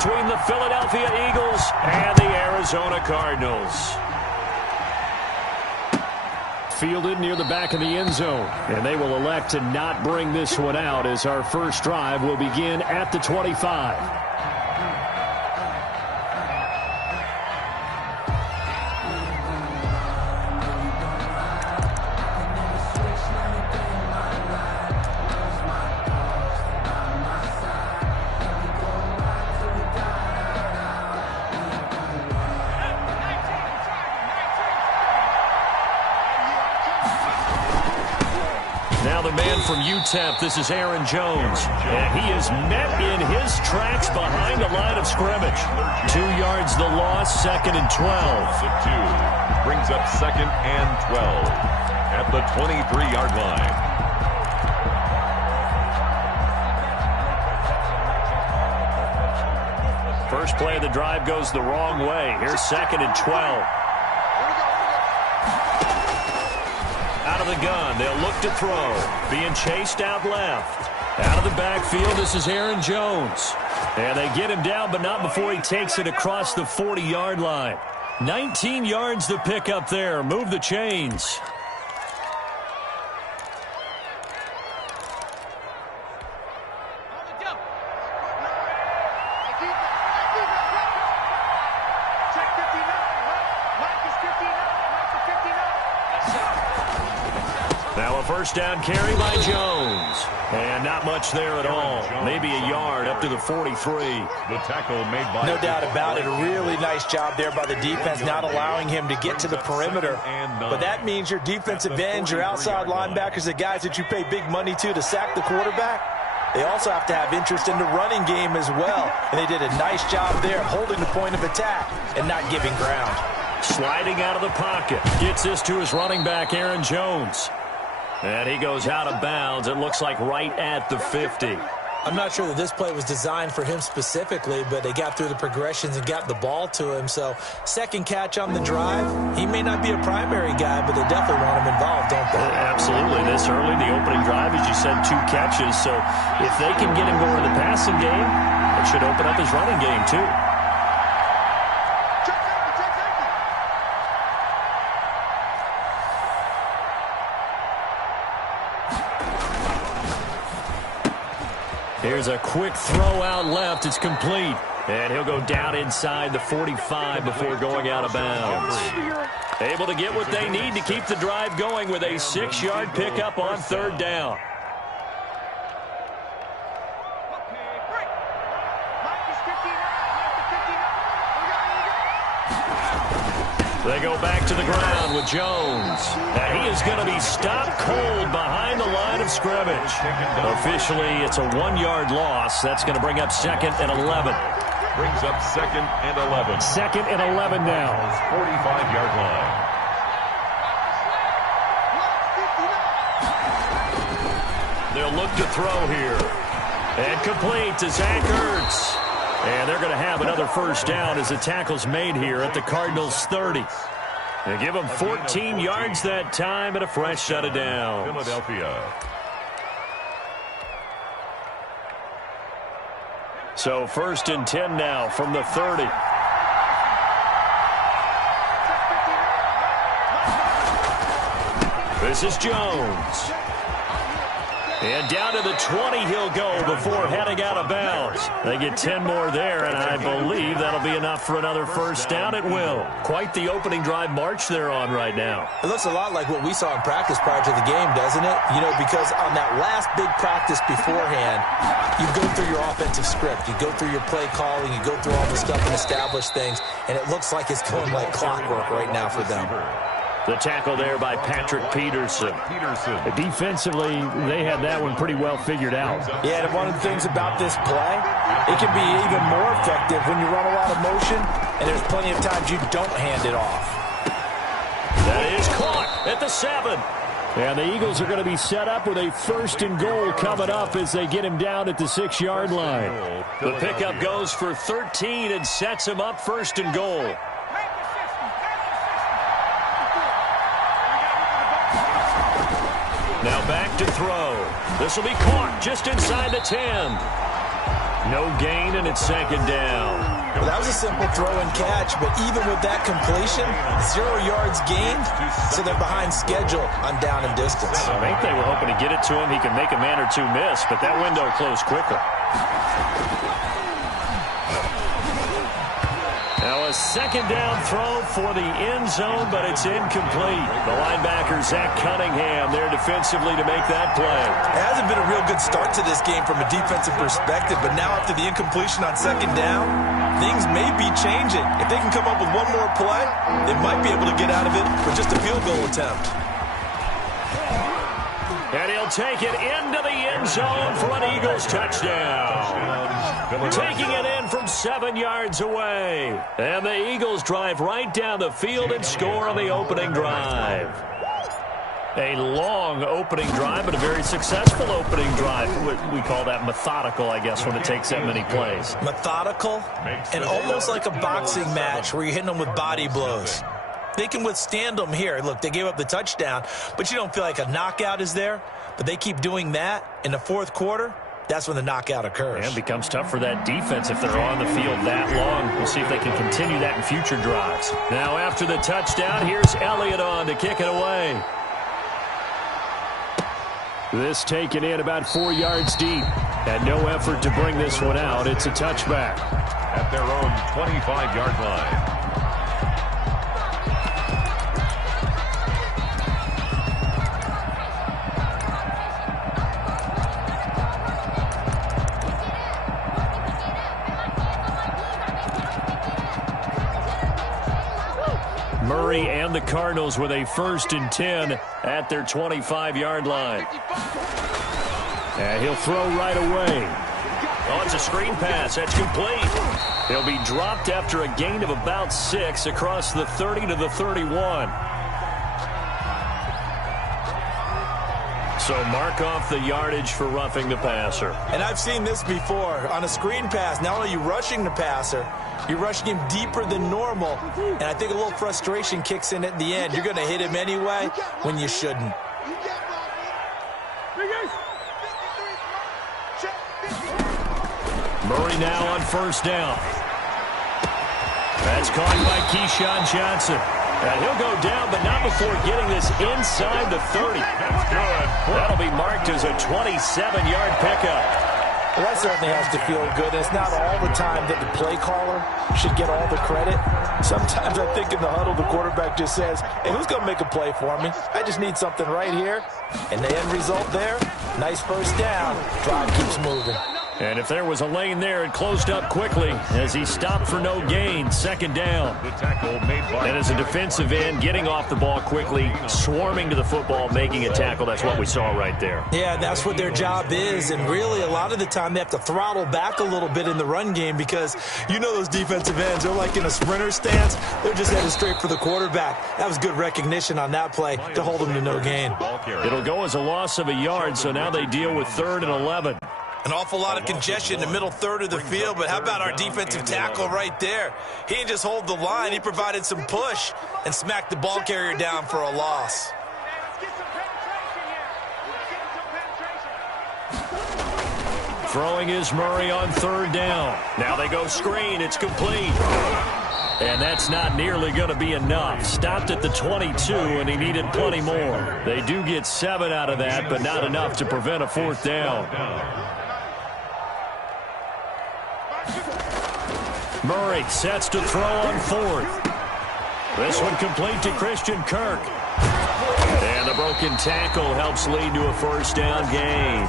between the Philadelphia Eagles and the Arizona Cardinals. Fielded near the back of the end zone, and they will elect to not bring this one out as our first drive will begin at the 25. Now the man from UTEP, this is Aaron Jones. And he is met in his tracks behind the line of scrimmage. 2 yards the loss, 2nd and 12. Brings up 2nd and 12 at the 23-yard line. First play of the drive goes the wrong way. Here's 2nd and 12. Out of the gun, they'll look to throw. Being chased out left. Out of the backfield, this is Aaron Jones. And they get him down, but not before he takes it across the 40-yard line. 19 yards to pick up there. Move the chains. Now a first down carry by Jones. And not much there at all. Maybe a yard up to the 43. The tackle made by... No doubt about it. A really nice job there by the defense, not allowing him to get to the perimeter. But that means your defensive ends, your outside linebackers, the guys that you pay big money to sack the quarterback, they also have to have interest in the running game as well. And they did a nice job there holding the point of attack and not giving ground. Sliding out of the pocket. Gets this to his running back, Aaron Jones. And he goes out of bounds. It looks like right at the 50. I'm not sure that this play was designed for him specifically, but they got through the progressions and got the ball to him. So second catch on the drive. He may not be a primary guy, but they definitely want him involved, don't they? Absolutely. This early, the opening drive, as you said, 2 catches. So if they can get him going in the passing game, it should open up his running game too. Here's a quick throw out left. It's complete. And he'll go down inside the 45 before going out of bounds. Able to get what they need to keep the drive going with a 6-yard pickup on 3rd down. They go back to the ground with Jones. And he is going to be stopped cold behind the line of scrimmage. Officially, it's a 1-yard loss. That's going to bring up 2nd and 11. Brings up 2nd and 11. 2nd and 11 now. 45-yard line. They'll look to throw here. And complete to Zach Ertz. And they're going to have another first down as the tackle's made here at the Cardinals' 30. They give them 14 yards that time and a fresh set of downs. Philadelphia. So 1st and 10 now from the 30. This is Jones. And down to the 20 he'll go before heading out of bounds. They get 10 more there, and I believe that'll be enough for another first down. It will. Quite the opening drive march they're on right now. It looks a lot like what we saw in practice prior to the game, doesn't it? You know, because on that last big practice beforehand, you go through your offensive script. You go through your play calling. You go through all the stuff and establish things, and it looks like it's going like clockwork right now for them. The tackle there by Patrick Peterson. Defensively, they had that one pretty well figured out. Yeah, and one of the things about this play, it can be even more effective when you run a lot of motion, and there's plenty of times you don't hand it off. That is caught at the 7. And the Eagles are going to be set up with a 1st and goal coming up as they get him down at the 6-yard line. The pickup goes for 13 and sets him up 1st and goal. Now back to throw. This will be caught just inside the 10. No gain, and it's second down. Well, that was a simple throw and catch, but even with that completion, 0 yards gained, so they're behind schedule on down and distance. I think they were hoping to get it to him. He could make a man or two miss, but that window closed quickly. Now a second down throw for the end zone, but it's incomplete. The linebacker, Zach Cunningham, there defensively to make that play. It hasn't been a real good start to this game from a defensive perspective, but now after the incompletion on second down, things may be changing. If they can come up with one more play, they might be able to get out of it with just a field goal attempt. And he'll take it into the end zone for an Eagles touchdown. Taking it in from 7 yards away. And the Eagles drive right down the field and score on the opening drive. A long opening drive, but a very successful opening drive. We call that methodical, I guess, when it takes that many plays. Methodical and almost like a boxing match where you're hitting them with body blows. They can withstand them here. Look, they gave up the touchdown, but you don't feel like a knockout is there. But they keep doing that in the fourth quarter. That's when the knockout occurs. And it becomes tough for that defense if they're on the field that long. We'll see if they can continue that in future drives. Now after the touchdown, here's Elliott on to kick it away. This taken in about 4 yards deep. And no effort to bring this one out. It's a touchback. At their own 25-yard line. Murray and the Cardinals with a 1st and 10 at their 25-yard line. And he'll throw right away. Oh, it's a screen pass. That's complete. He'll be dropped after a gain of about 6 across the 30 to the 31. So mark off the yardage for roughing the passer. And I've seen this before. On a screen pass, not only are you rushing the passer, you're rushing him deeper than normal. And I think a little frustration kicks in at the end. You're going to hit him anyway when you shouldn't. Murray now on 1st down. That's caught by Keyshawn Johnson. And he'll go down, but not before getting this inside the 30. That's good. That'll be marked as a 27-yard pickup. Well, that certainly has to feel good. It's not all the time that the play caller should get all the credit. Sometimes I think in the huddle, the quarterback just says, hey, who's going to make a play for me? I just need something right here. And the end result there, nice 1st down. Drive keeps moving. And if there was a lane there, it closed up quickly as he stopped for no gain. 2nd down. The tackle made by And as a defensive end, getting off the ball quickly, swarming to the football, making a tackle. That's what we saw right there. Yeah, that's what their job is. And really, a lot of the time, they have to throttle back a little bit in the run game because you know those defensive ends, they're like in a sprinter stance. They're just headed straight for the quarterback. That was good recognition on that play to hold them to no gain. It'll go as a loss of a yard, so now they deal with 3rd and 11. An awful lot of congestion in the middle third of the field, but how about our defensive tackle right there? He didn't just hold the line. He provided some push and smacked the ball carrier down for a loss. Throwing is Murray on 3rd down. Now they go screen. It's complete. And that's not nearly going to be enough. Stopped at the 22, and he needed plenty more. They do get 7 out of that, but not enough to prevent a 4th down. Murray sets to throw on 4th. This one complete to Christian Kirk. And the broken tackle helps lead to a 1st down gain.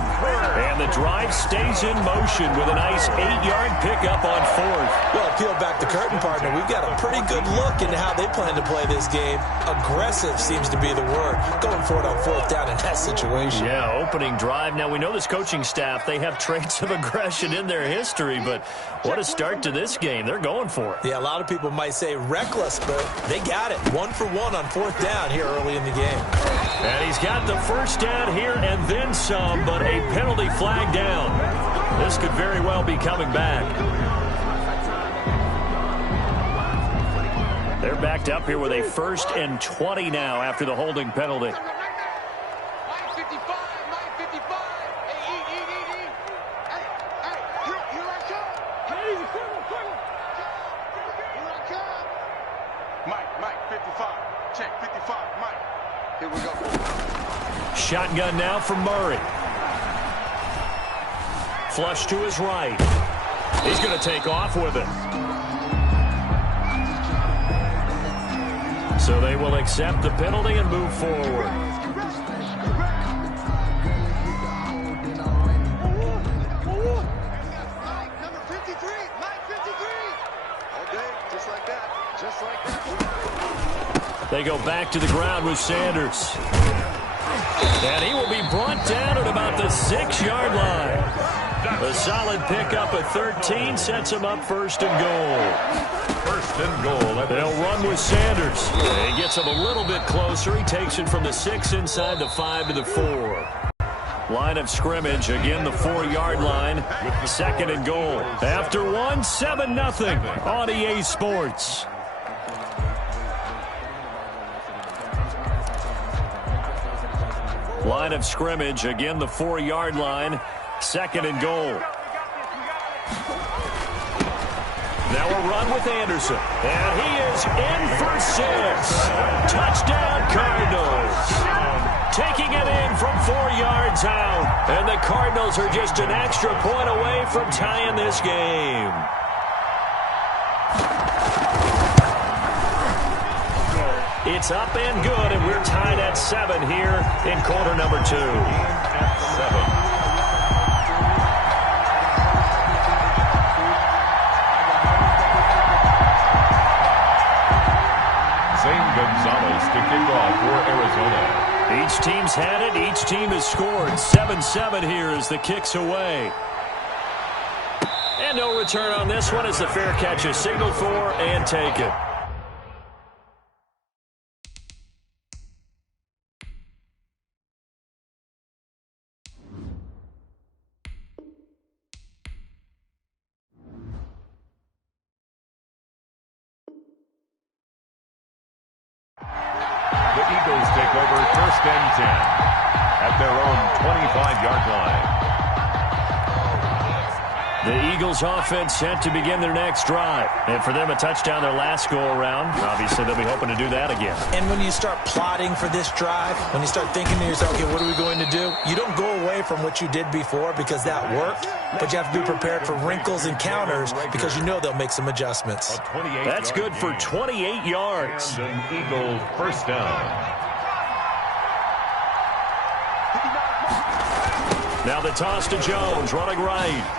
And the drive stays in motion with a nice 8-yard pickup on 4th. Well, peel back the curtain, partner. We've got a pretty good look into how they plan to play this game. Aggressive seems to be the word. Going for it on 4th down in that situation. Yeah, opening drive. Now, we know this coaching staff, they have traits of aggression in their history, but what a start to this game. They're going for it. Yeah, a lot of people might say reckless, but they got it. 1 for 1 on 4th down here early in the game. And he's got the 1st down here and then some, but a penalty flag down. This could very well be coming back. They're backed up here with a 1st and 20 now after the holding penalty. Check 55, Mike. Here we go. Shotgun now from Murray. Flush to his right. He's going to take off with it. So they will accept the penalty and move forward. They go back to the ground with Sanders. And he will be brought down at about the 6-yard line. A solid pickup at 13 sets him up first and goal. First and goal. They'll run with Sanders. He gets him a little bit closer. He takes it from the 6 inside the 5 to the 4. Line of scrimmage, again the 4-yard line. Second and goal. After one, 7-0 on EA Sports. Line of scrimmage, again the 4-yard line. Second and goal. Now a run with Anderson. And he is in for 6. Touchdown Cardinals. Taking it in from 4 yards out. And the Cardinals are just an extra point away from tying this game. It's up and good, and we're tied at 7 here in quarter number 2. 7. Zane Gonzalez to kick off for Arizona. Each team's had it. Each team has scored. 7-7 here as the kick's away. And no return on this one as the fair catch is signaled for and taken. The Eagles take over first and 10 at their own 25-yard line. The Eagles offense set to begin their next drive. And for them, a touchdown their last go-around. Obviously, they'll be hoping to do that again. And when you start plotting for this drive, when you start thinking to yourself, okay, what are we going to do? You don't go away from what you did before because that worked, but you have to be prepared for wrinkles and counters because you know they'll make some adjustments. That's good for 28 yards. An Eagle first down. Now the toss to Jones, running right.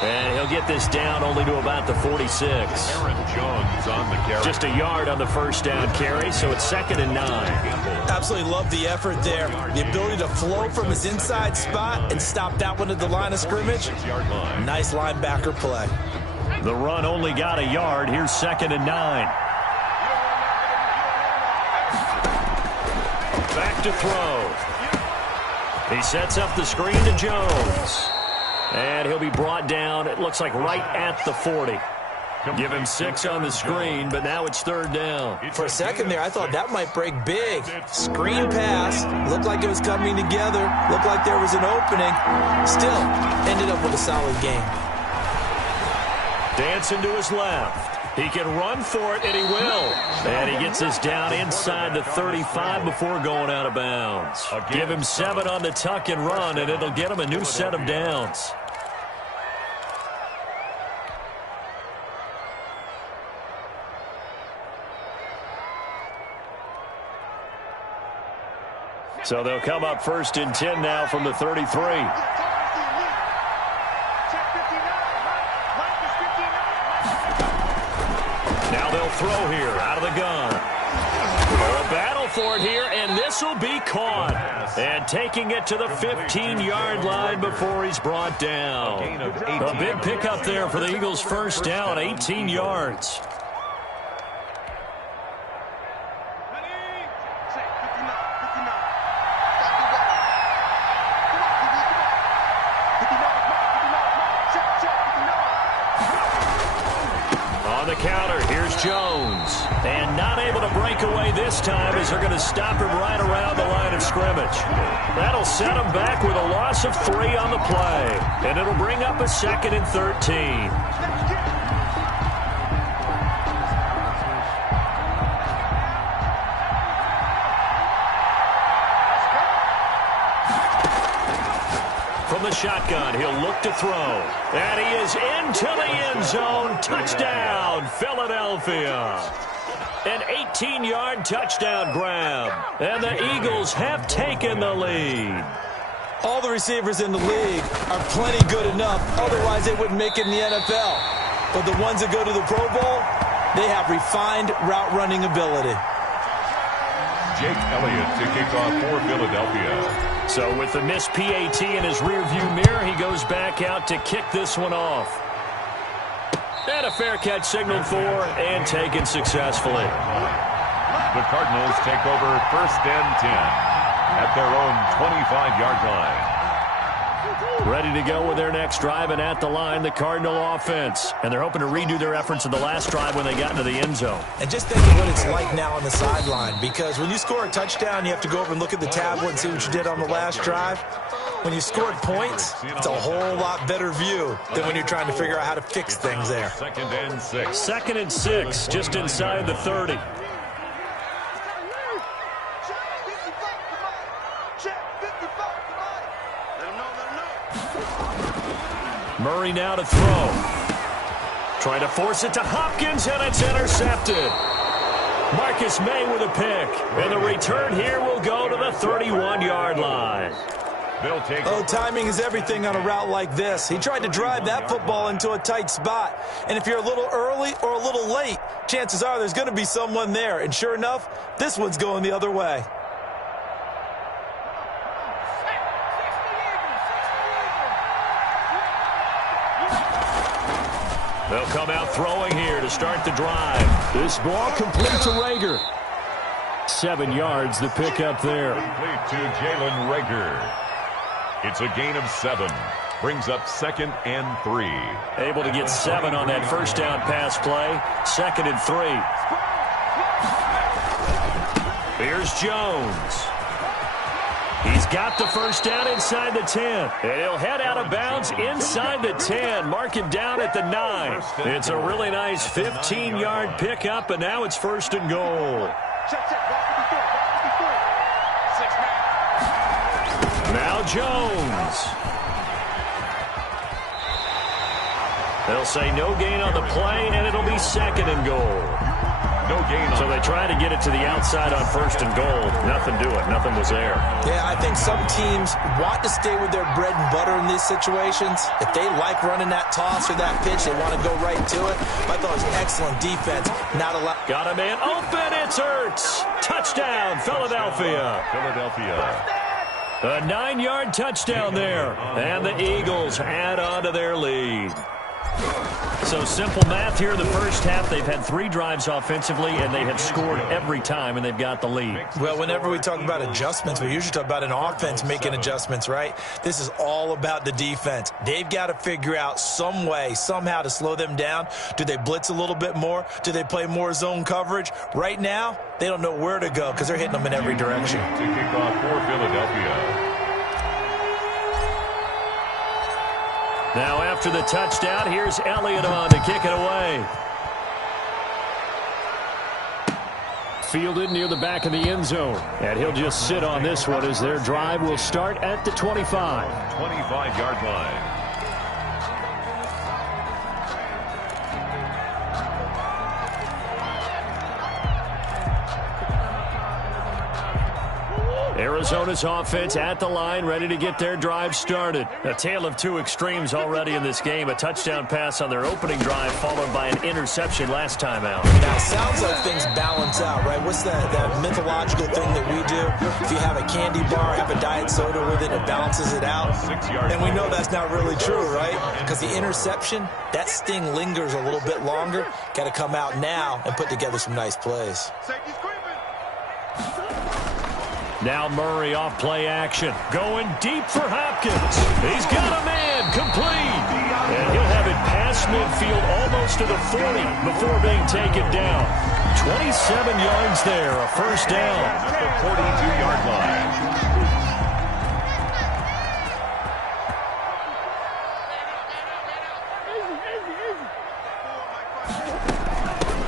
And he'll get this down only to about the 46. Aaron Jones on the carry. Just a yard on the first down carry, so it's 2nd and 9. Absolutely love the effort there. The ability to flow from his inside spot and stop that one at the line of scrimmage. Nice linebacker play. The run only got a yard. Here's 2nd and 9. Back to throw. He sets up the screen to Jones. And he'll be brought down, it looks like right at the 40. Give him 6 on the screen, but now it's 3rd down. For a second there, I thought that might break big. Screen pass. Looked like it was coming together. Looked like there was an opening. Still, ended up with a solid game. Dancing to his left. He can run for it, and he will. And he gets this down inside the 35 before going out of bounds. Give him 7 on the tuck and run, and it'll get him a new set of downs. So they'll come up 1st and 10 now from the 33. Now they'll throw here out of the gun. A battle for it here, and this will be caught. And taking it to the 15-yard line before he's brought down. A big pickup there for the Eagles' first down, 18 yards. The counter, here's Jones. And not able to break away this time as they're going to stop him right around the line of scrimmage. That'll set him back with a loss of 3 on the play. And it'll bring up a 2nd and 13. shotgun. He'll look to throw. And he is into the end zone. Touchdown, Philadelphia. An 18-yard touchdown grab. And the Eagles have taken the lead. All the receivers in the league are plenty good enough. Otherwise, they wouldn't make it in the NFL. But the ones that go to the Pro Bowl, they have refined route running ability. Jake Elliott to kick off for Philadelphia. So with the missed PAT in his rearview mirror, he goes back out to kick this one off. And a fair catch signaled for and taken successfully. The Cardinals take over 1st and 10 at their own 25-yard line. Ready to go with their next drive, and at the line, the Cardinal offense. And they're hoping to redo their efforts in the last drive when they got into the end zone. And just think of what it's like now on the sideline, because when you score a touchdown, you have to go over and look at the tablet and see what you did on the last drive. When you scored points, it's a whole lot better view than when you're trying to figure out how to fix things there. 2nd and 6. 2nd and 6, just inside the 30. Murray now to throw. Trying to force it to Hopkins, and it's intercepted. Marcus May with a pick. And the return here will go to the 31-yard line. Oh, timing is everything on a route like this. He tried to drive that football into a tight spot. And if you're a little early or a little late, chances are there's going to be someone there. And sure enough, this one's going the other way. They'll come out throwing here to start the drive. This ball complete to Rager. 7 yards, the pickup there. Complete to Jalen Rager. It's a gain of 7. Brings up 2nd and 3. Able to get 7 on that first down pass play. 2nd and 3. Here's Jones. He's got the first down inside the 10. And he'll head out of bounds inside the 10. Mark him down at the 9. It's a really nice 15-yard pickup, and now it's 1st and goal. Now Jones. They'll say no gain on the play, and it'll be 2nd and goal. No gain. So they try to get it to the outside on 1st and goal. Nothing doing. Nothing was there. Yeah, I think some teams want to stay with their bread and butter in these situations. If they like running that toss or that pitch, they want to go right to it. I thought it was excellent defense. Not allowed. Got a man open. It's Hurts. Touchdown, Philadelphia. A 9-yard touchdown there. And the Eagles add on to their lead. So simple math here in the first half. They've had 3 drives offensively, and they have scored every time, and they've got the lead. Well, whenever we talk about adjustments, we usually talk about an offense making adjustments, right? This is all about the defense. They've got to figure out some way, somehow to slow them down. Do they blitz a little bit more? Do they play more zone coverage? Right now, they don't know where to go because they're hitting them in every direction. To kick off for Philadelphia. Now after the touchdown, here's Elliott on to kick it away. Fielded near the back of the end zone. And he'll just sit on this one as their drive will start at the 25. 25-yard line. Arizona's offense at the line, ready to get their drive started. A tale of 2 extremes already in this game. A touchdown pass on their opening drive, followed by an interception last time out. Now, it sounds like things balance out, right? What's that mythological thing that we do? If you have a candy bar, have a diet soda with it, it balances it out. And we know that's not really true, right? Because the interception, that sting lingers a little bit longer. Got to come out now and put together some nice plays. Now Murray off play action. Going deep for Hopkins. He's got a man complete. And he'll have it past midfield almost to the 40 before being taken down. 27 yards there, a first down. At the 42-yard line.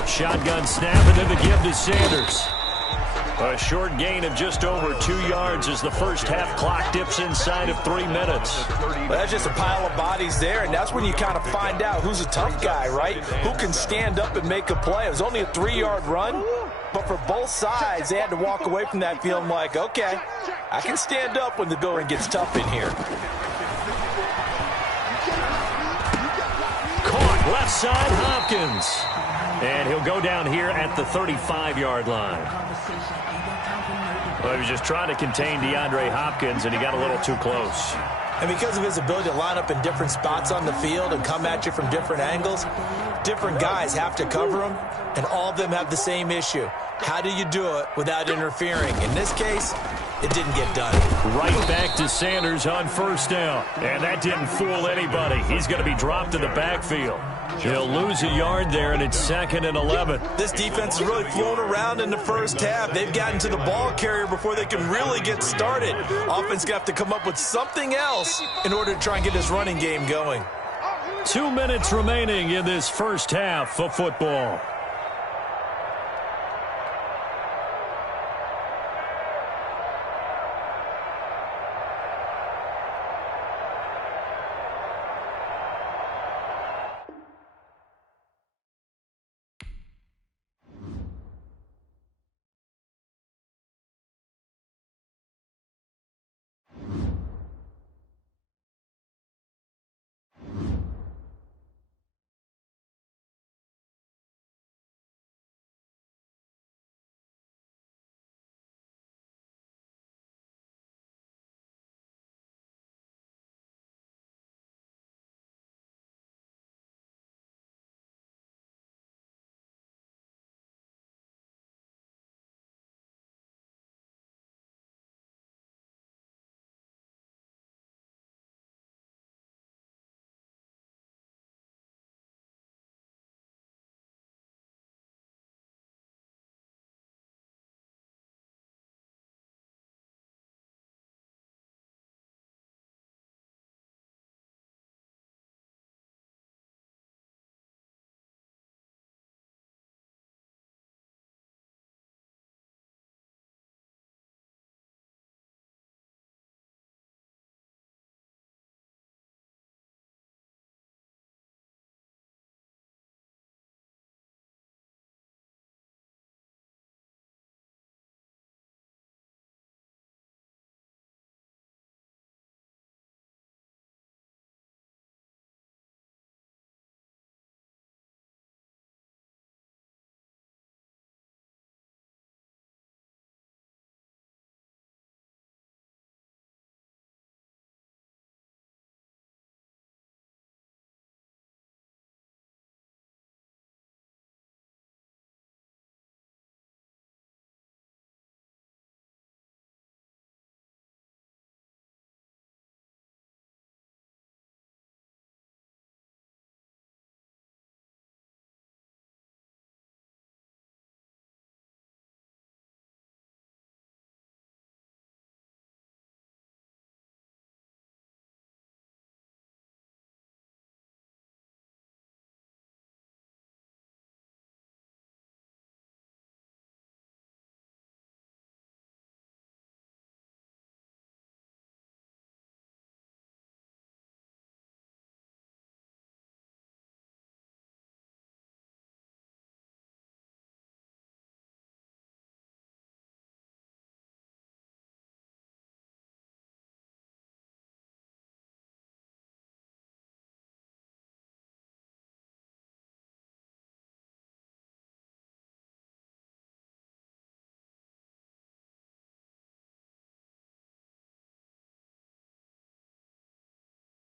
Shotgun snap and then the give to Sanders. A short gain of just over 2 yards as the first half clock dips inside of 3 minutes. Well, that's just a pile of bodies there, and that's when you kind of find out who's a tough guy, right? Who can stand up and make a play. It was only a 3-yard run, but for both sides, they had to walk away from that feeling like, okay, I can stand up when the going gets tough in here. Caught left side, Hopkins. And he'll go down here at the 35-yard line. Well, he was just trying to contain DeAndre Hopkins, and he got a little too close. And because of his ability to line up in different spots on the field and come at you from different angles, different guys have to cover him, and all of them have the same issue. How do you do it without interfering? In this case, it didn't get done. Right back to Sanders on first down. And that didn't fool anybody. He's going to be dropped in the backfield. He'll lose a yard there, and it's 2nd and 11. This defense is really flown around in the first half. They've gotten to the ball carrier before they can really get started. Offense going to have to come up with something else in order to try and get this running game going. 2 minutes remaining in this first half of football.